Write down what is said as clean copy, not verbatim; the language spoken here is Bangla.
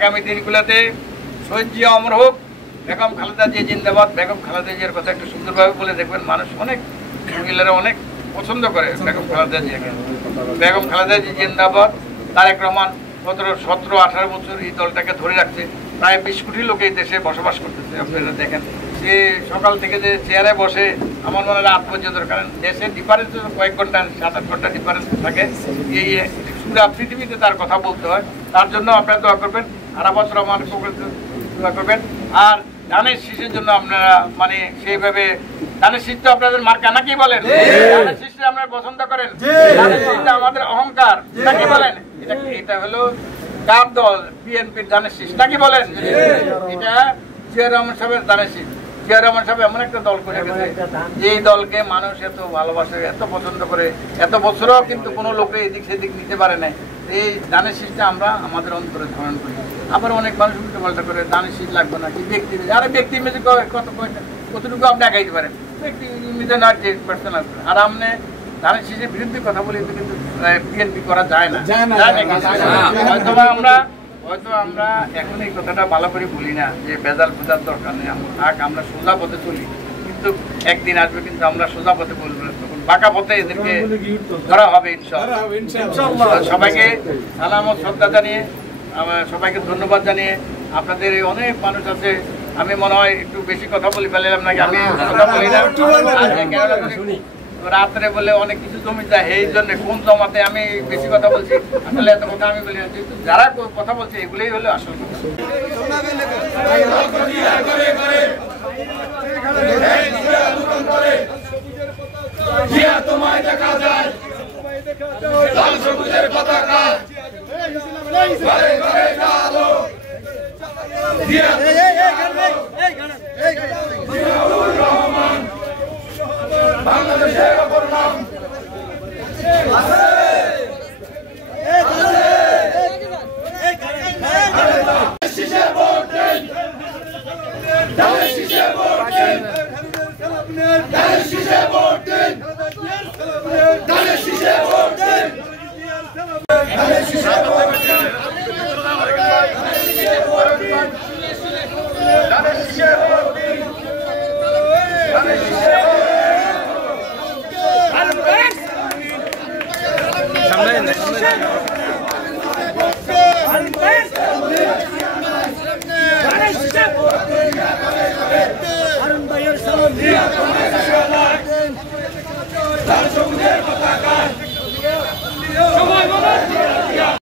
আগামী দিনগুলোতে শহীদ জিয়া অমর হোক, বেগম খালেদা জিয়া জিন্দাবাদ। বেগম খালেদা জিয়ার কথা একটু সুন্দরভাবে বলে দেখবেন, মানুষ অনেক মহিলারা অনেক পছন্দ করে বেগম খালেদা জিয়াকে। বেগম খালেদা জিয়া জিন্দাবাদ। তারেক রহমান 17-18 বছর এই দলটাকে ধরে রাখছে। প্রায় 20 কোটি লোক এই দেশে বসবাস করতেছে। আপনারা দেখেন সে সকাল থেকে যে চেয়ারে বসে আমার মনে হয় রাত পর্যন্ত, কারণ দেশের ডিফারেন্স কয়েক ঘন্টা 7-8 ঘন্টা ডিফারেন্স থাকে। এই পুরা পৃথিবীতে তার কথা বলতে হয়। তার জন্য আপনারা দোয়া করবেন, আরাফাত রহমান দোয়া করবেন। আর ধানের শীষের জন্য আপনারা মানে সেইভাবে, ধানের শীষ তো আপনাদের মার্কা নাকি বলেন? ধানের শীষটা আপনারা পছন্দ করেন? ধানের শীষটা আমাদের অহংকার নাকি বলেন? এটা হলো কার দল? বিএনপির ধানের শীষ নাকি বলেন? এটা জিয়া রহমান সাহেবের ধানের শীষ। জিয়া রহমান সাহেব এমন একটা দল করে গেছে, যে দলকে মানুষ এত ভালোবাসে, এত পছন্দ করে, এত বছরও কিন্তু কোনো লোকে এদিক সেদিক নিতে পারে না। এই দানের শীষটা আমরা আমাদের অন্তরে ধারণ করি। আবার অনেক মানুষ উল্টো পাল্টা করে দানের শীষ লাগবে না, কি ব্যক্তি আরে ব্যক্তি মেজে কতটুকু আপনি আগাইতে পারেন, ব্যক্তি মেজে না যে পার্সোনাল। আর আপনি ধানের শীষের বিরুদ্ধে কথা বলে কিন্তু বিএনপি করা যায় না। হয়তো আমরা এখন এই কথাটা ভালো করে বলি না যে ভেজাল বোঝার দরকার নেই, আমরা সোজা পথে চলি। কিন্তু একদিন আসবে কিন্তু আমরা সোজা পথে বলবো না, তখন বাঁকা পথে এদেরকে ধরা হবে ইনশাআল্লাহ। সবাইকে সালাম ও শ্রদ্ধা জানিয়ে, সবাইকে ধন্যবাদ জানিয়ে, আপনাদের অনেক মানুষ আছে, আমি মনে হয় একটু বেশি কথা বলে ফেলাম নাকি? আমি কথা বলি না, রাত্রে বলে অনেক কিছু জমি যায়, এই জন্য কোন জমাতে আমি বেশি কথা বলছি। আসলে এত কথা আমি বলি না, যেহেতু যারা কথা বলছে এগুলোই হলো আসল কথা। Yeah.